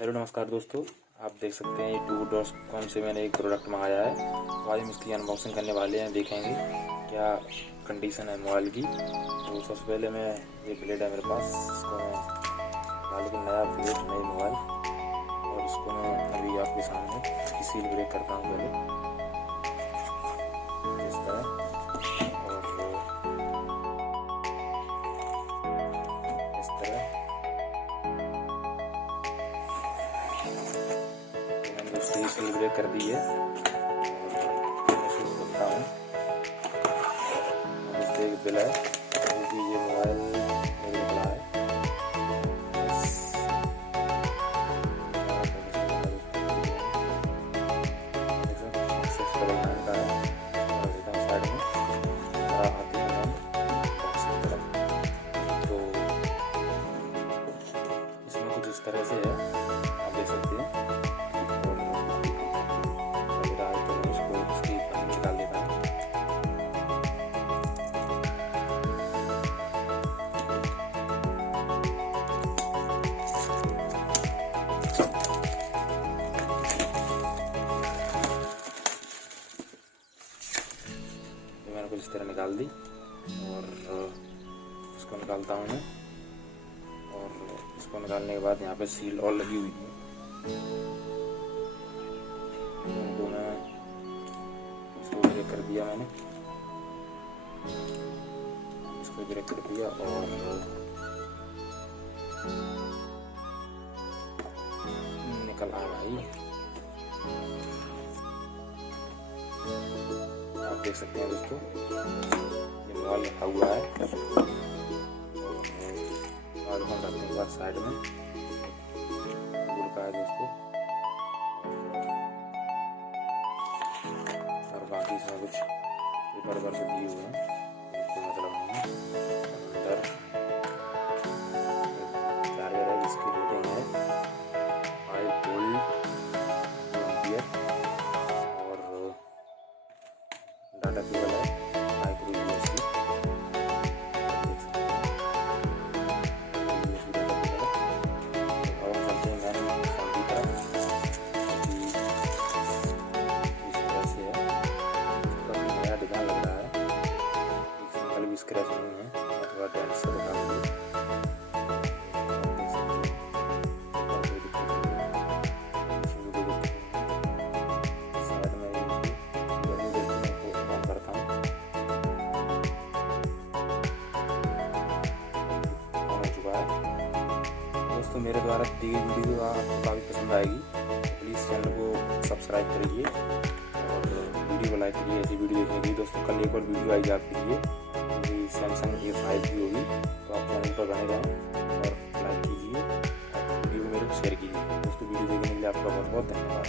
Hello नमस्कार दोस्तों, आप देख सकते हैं ये टू.com से मैंने एक प्रोडक्ट मंगाया है। तो आज हम इसकी अनबॉक्सिंग करने वाले हैं, देखेंगे क्या कंडीशन है मोबाइल की। तो सबसे पहले मैं ये प्लेट है मेरे पास, इसको मैं डाल के नया प्लेट नई मोबाइल, और इसको मैं अभी आपके सामने इसकी सील ब्रेक करता हूँ पहले इस तरह, और इस तरह उसकी सील ब्रेक कर दी है। मैं शुरू करता हूँ। अब इससे एक बिल है क्योंकि ये मोबाइल मेरे बड़ा है। साइड में आती है बॉक्स की तरफ, तो इसमें कुछ इस तरह से है, आप देख सकते हैं। निकाल देता हूँ। मैंने कुछ इस तरह निकाल दी, और इसको निकालता हूँ मैं, और इसको निकालने के बाद यहाँ पे सील और लगी हुई है, उनको मैं इसको ब्रेक कर दिया। मैंने इसको ब्रेक कर दिया और निकल आ भाई, आप देख सकते हैं दोस्तों, ये मोबाइल रखा हुआ है। और हम रखने के बाद साइड में गुड़ का है दोस्तों, और बाकी सब कुछ पेपर वर्क दिए हुए हैं, कोई मतलब नहीं है। अंदर चार्जर है जिसकी रेटिंग है 5 वोल्ट एम्पियर, और डाटा केबल है माइक्रो यूएसबी, देख सकते हैं यूएसबी डाटा केबल है। और हम चलते हैं मैन फोन की तरफ, डिजाइन लग रहा है, एक सिंगल भी स्क्रैच नहीं है, थोड़ा डेंट से दिखा दीजिए। साइड में ऑन करता हूँ, ऑन हो चुका है। दोस्तों मेरे द्वारा दी गई वीडियो आपको काफ़ी पसंद आएगी, प्लीज़ चैनल को सब्सक्राइब करिए और वीडियो को लाइक करिए। ऐसी वीडियो देखने के लिए दोस्तों कल एक और वीडियो आएगी आपके लिए, क्योंकि सैमसंग A5 की होगी, तो आप चैनल पर बने रहें और लाइक कीजिए, वीडियो को मेरे को शेयर कीजिए। दोस्तों वीडियो देखने के लिए आपका बहुत बहुत धन्यवाद।